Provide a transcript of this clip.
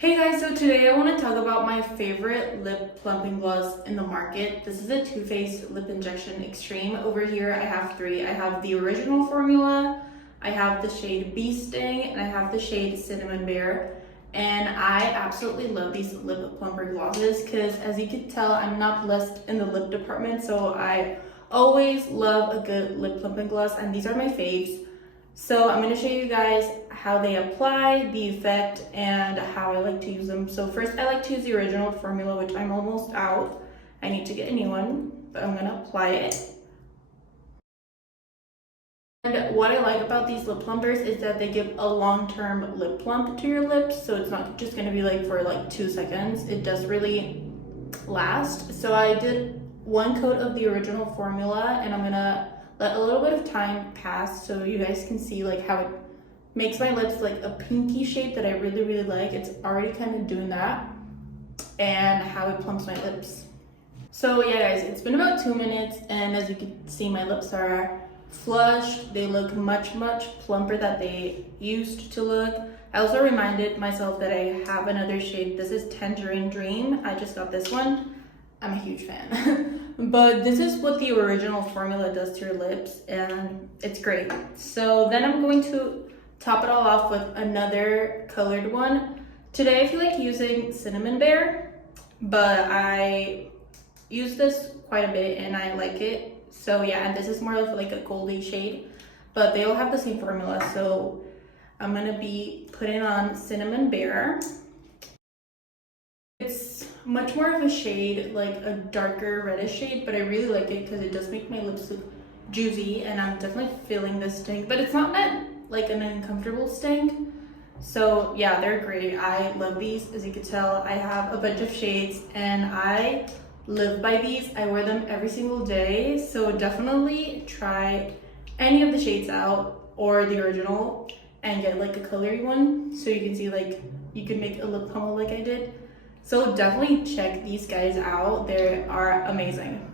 Hey guys, so today I want to talk about my favorite lip plumping gloss in the market. This is a Too Faced Lip Injection Extreme. Over here I have three. I have the original formula, I have the shade Bee Sting, and I have the shade Cinnamon Bear. And I absolutely love these lip plumper glosses because, as you can tell, I'm not blessed in the lip department, so I always love a good lip plumping gloss, and these are my faves. So I'm going to show you guys how they apply, the effect, and how I like to use them. So first I like to use the original formula, which I'm almost out. I need to get a new one, but I'm going to apply it. And what I like about these lip plumpers is that they give a long-term lip plump to your lips, so it's not just going to be like for like 2 seconds. It does really last. So I did one coat of the original formula, and I'm going to let a little bit of time pass so you guys can see like how it makes my lips like a pinky shade that I really like. It's already kind of doing that, and how it plumps my lips. So yeah guys, it's been about 2 minutes, and as you can see, my lips are flushed. They look much plumper than they used to look. I also reminded myself that I have another shade. This is Tangerine Dream. I just got this one. I'm a huge fan. But this is what the original formula does to your lips, and it's great. So then I'm going to top it all off with another colored one. Today I feel like using Cinnamon Bear, but I use this quite a bit and I like it. So yeah, and this is more of like a goldy shade, but they all have the same formula. So I'm gonna be putting on Cinnamon Bear. It's much more of a shade, like a darker reddish shade, but I really like it because it does make my lips look juicy, and I'm definitely feeling this stink, but it's not meant like an uncomfortable stink. So yeah, they're great. I love these. As you can tell, I have a bunch of shades and I live by these. I wear them every single day, so definitely try any of the shades out or the original and get like a colored one so you can see like you can make a lip pummel like I did. So definitely check these guys out. They are amazing.